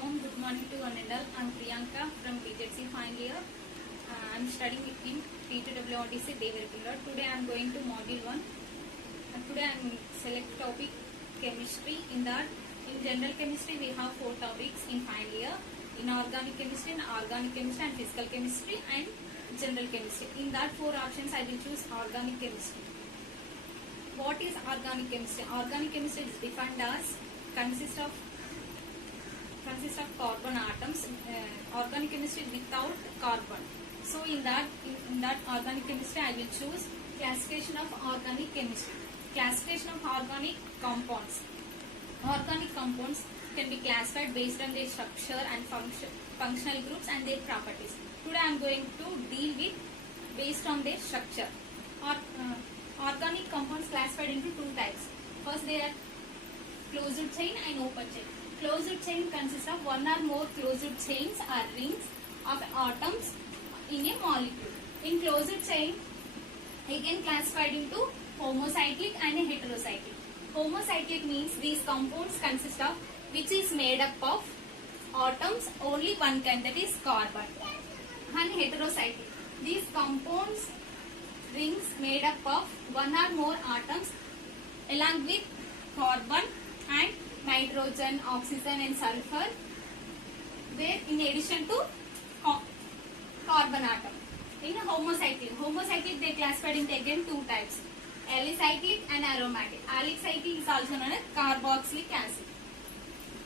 warm good morning to one and all. I'm Priyanka from BJC final year. I'm studying in P2WRTC Devarapilla. Today I'm going to module 1. Today I'm select topic chemistry. In general chemistry we have 4 topics in final year. In organic chemistry, and physical chemistry and general chemistry. In that 4 options I will choose organic chemistry. What is organic chemistry? Organic chemistry is defined as consists of carbon atoms. Organic chemistry without carbon. So in that organic chemistry I will choose classification of organic chemistry. Classification of organic compounds. Organic compounds can be classified based on their structure and functional groups and their properties. Today I am going to deal with based on their structure. Organic compounds classified into 2 types. First they are closed chain and open chain. Closed chain consists of 1 or more closed chains or rings of atoms in a molecule. In closed chain, again classified into homocyclic and heterocyclic. Homocyclic means these compounds consist of which is made up of atoms only one kind, that is carbon. And heterocyclic, these compounds rings made up of 1 or more atoms along with carbon and nitrogen, oxygen and sulfur, where in addition to carbon atom. In homocyclic they classified into again 2 types, alicyclic and aromatic. Alicyclic is also known as carboxylic acid.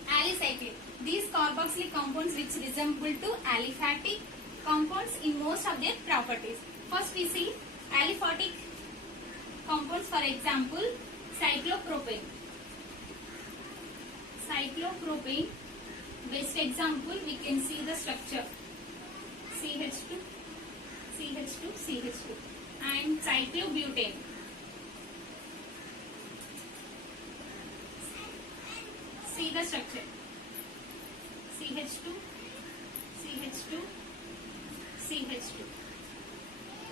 Alicyclic, these carboxylic compounds which resemble to aliphatic compounds in most of their properties. First we see aliphatic compounds, for example cyclopropane. Cyclopropane, best example we can see the structure CH2, CH2, CH2 and cyclobutane. See the structure CH2, CH2, CH2.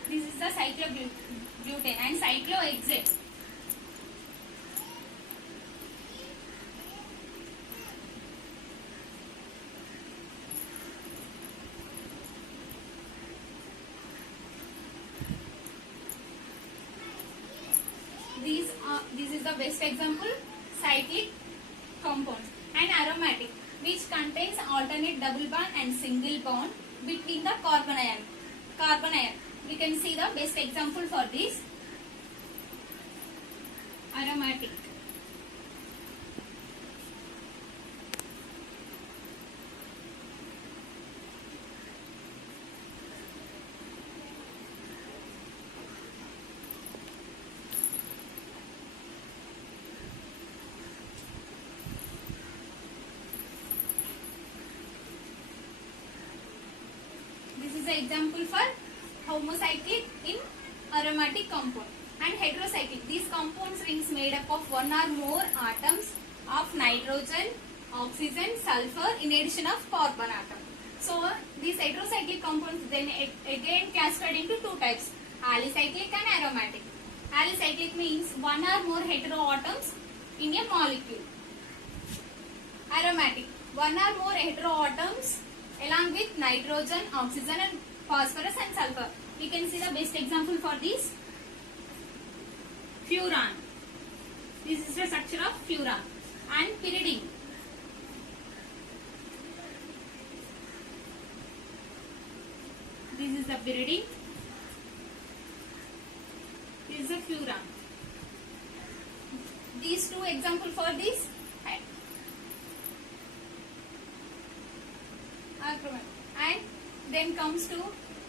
This is the cyclobutane and cyclohexane. This is the best example, cyclic compounds. And aromatic, which contains alternate double bond and single bond between the carbon ion. We can see the best example for this, aromatic. This is an example for homocyclic in aromatic compound. And heterocyclic, these compounds rings made up of 1 or more atoms of nitrogen, oxygen, sulfur in addition of carbon atom. So these heterocyclic compounds then again classified into 2 types, alicyclic and aromatic. Alicyclic means 1 or more heteroatoms in a molecule. Aromatic, 1 or more heteroatoms along with nitrogen, oxygen and phosphorus and sulfur. We can see the best example for this, furan. This is the structure of furan. And pyridine. This is the pyridine. This is the furan. These 2 examples for this and then comes to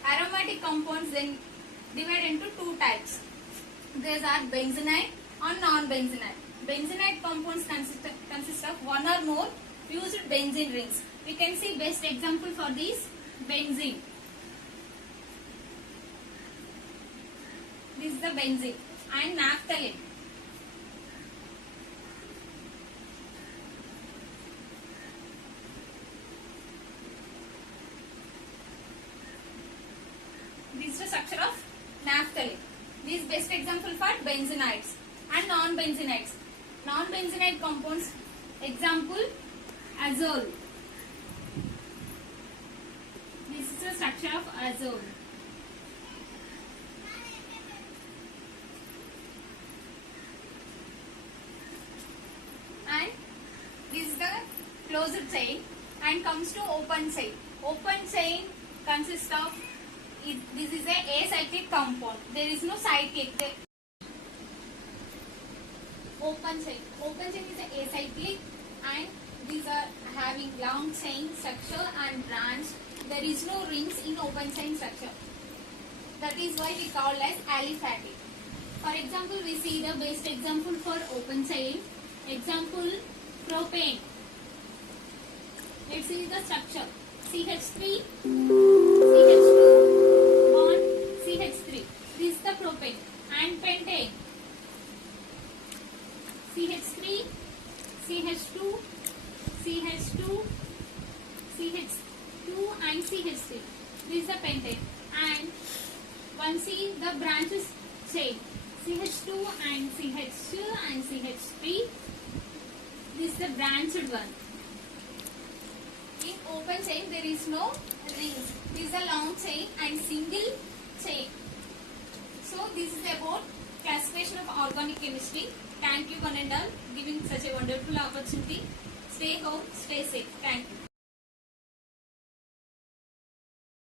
aromatic compounds, then divided into 2 types. These are benzenite and non-benzenite. Benzenite compounds consist of 1 or more fused benzene rings. We can see best example for this, benzene. This is the benzene. And naphthalene. This is the structure of naphthalene. This is best example for benzenides and non-benzenides. Non-benzenite compounds, example azole. the structure of azole. And this is the closed chain and comes to open chain. Open chain consists of this is a acyclic compound. There is no cyclic. Open chain is a acyclic and these are having long chain structure and branch. There is no rings in open chain structure. That is why we call as aliphatic. For example, we see the best example for open chain. Example, propane. Let's see the structure. CH3, CH2, bond, CH3. This is the propane. And pentane. CH3, CH2, CH2, CH2 and CH3. This is the pentane. And one see the branches chain. CH2 and CH2 and CH3. This is the branched one. In open chain there is no rings. This is a long chain and single chain. So this is about classification of organic chemistry. Thank you one and all giving such a wonderful opportunity. Stay home, stay safe. Thank you.